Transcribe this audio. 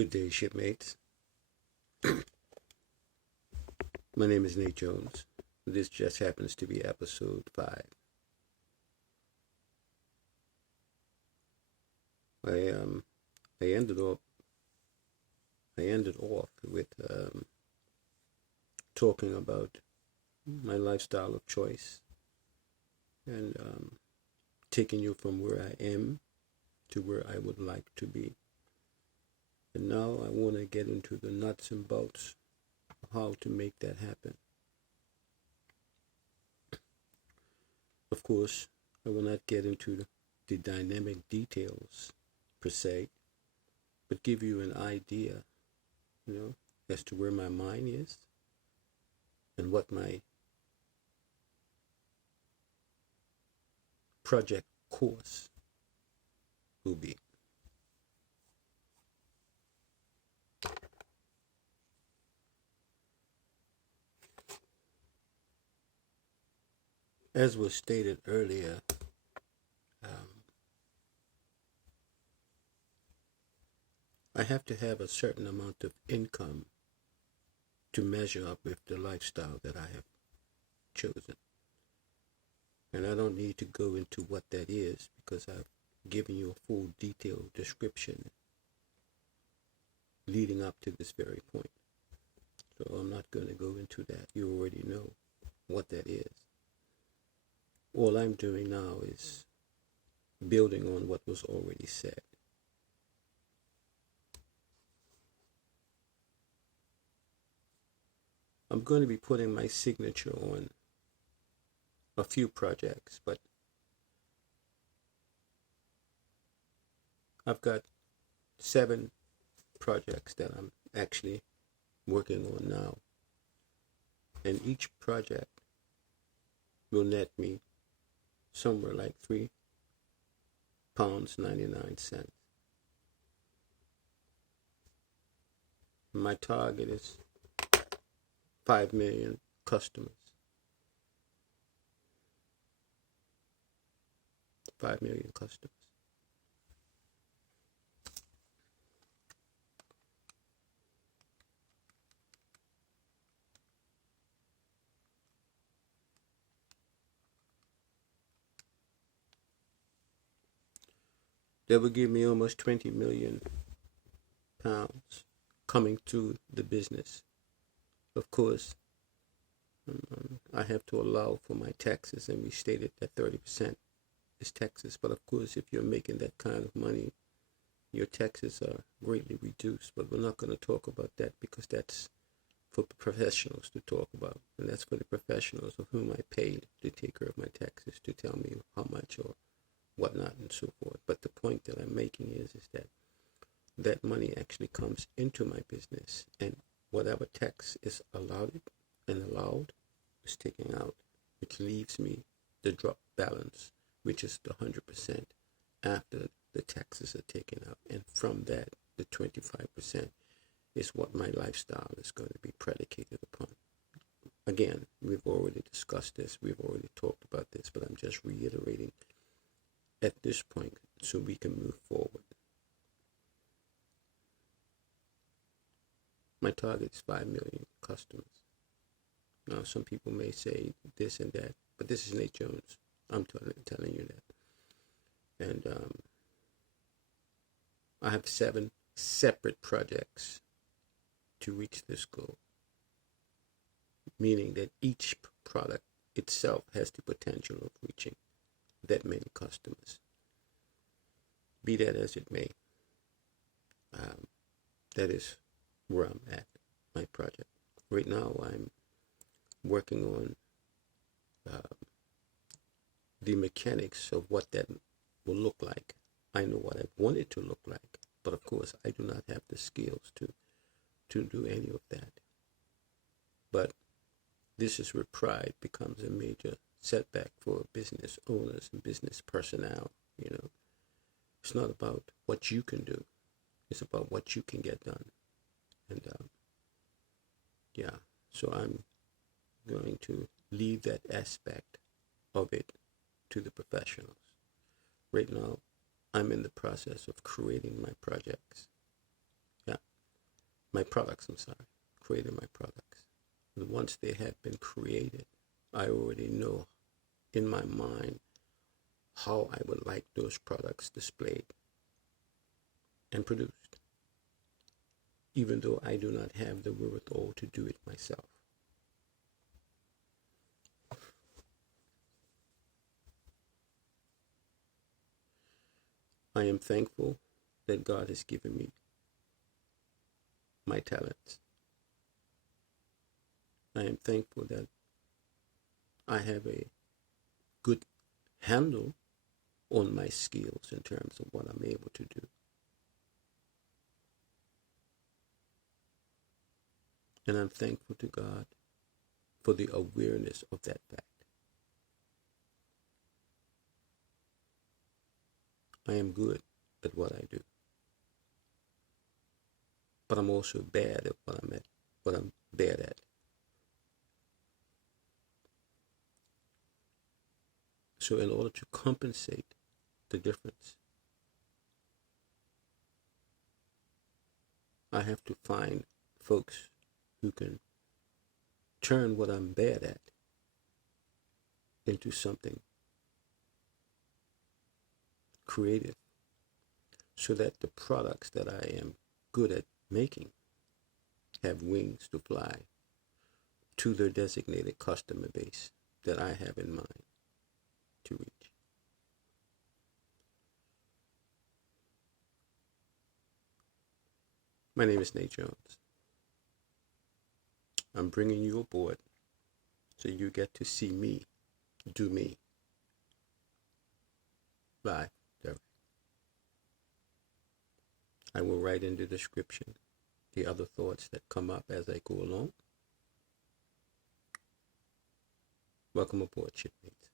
Good day, shipmates. My name is Nate Jones. This just happens to be episode 5. I ended off with talking about my lifestyle of choice and taking you from where I am to where I would like to be. And now I want to get into the nuts and bolts of how to make that happen. Of course, I will not get into the dynamic details per se, but give you an idea, as to where my mind is and what my project course will be. As was stated earlier, I have to have a certain amount of income to measure up with the lifestyle that I have chosen. And I don't need to go into what that is because I've given you a full detailed description leading up to this very point. So I'm not going to go into that. You already know what that is. All I'm doing now is building on what was already said. I'm going to be putting my signature on a few projects, but I've got 7 projects that I'm actually working on now. And each project will net me somewhere like £3.99. My target is 5 million customers. 5 million customers. That would give me almost 20 million pounds coming to the business. Of course, I have to allow for my taxes, and we stated that 30% is taxes. But of course, if you're making that kind of money, your taxes are greatly reduced. But we're not going to talk about that because that's for professionals to talk about. And that's for the professionals of whom I pay to take care of my taxes, to tell me how much or whatnot and so forth. But the point that I'm making is that that money actually comes into my business, and whatever tax is allowed is taken out, which leaves me the drop balance, which is the 100% after the taxes are taken out. And from that, the 25% is what my lifestyle is going to be predicated upon. Again, we've already discussed this, we've already talked about this, but I'm just reiterating at this point so we can move forward. My target is 5 million customers. Now, some people may say this and that, but this is Nate Jones. I'm telling you that. And I have 7 separate projects to reach this goal, meaning that each product itself has the potential of reaching that many customers. Be that as it may, that is where I'm at, my project. Right now, I'm working on the mechanics of what that will look like. I know what I want it to look like, but of course, I do not have the skills to do any of that. But this is where pride becomes a major setback for business owners and business personnel. It's not about what you can do, it's about what you can get done. And so I'm going to leave that aspect of it to the professionals. Right now, I'm in the process of creating my projects. Yeah, my products, I'm sorry, created my products. And once they have been created, I already know in my mind how I would like those products displayed and produced, even though I do not have the wherewithal to do it myself. I am thankful that God has given me my talents. I am thankful that I have a good handle on my skills in terms of what I'm able to do. And I'm thankful to God for the awareness of that fact. I am good at what I do, but I'm also bad at what I'm bad at. So in order to compensate the difference, I have to find folks who can turn what I'm bad at into something creative, so that the products that I am good at making have wings to fly to their designated customer base that I have in mind to reach. My name is Nate Jones. I'm bringing you aboard so you get to see me do me live. I will write in the description the other thoughts that come up as I go along. Welcome aboard, shipmates.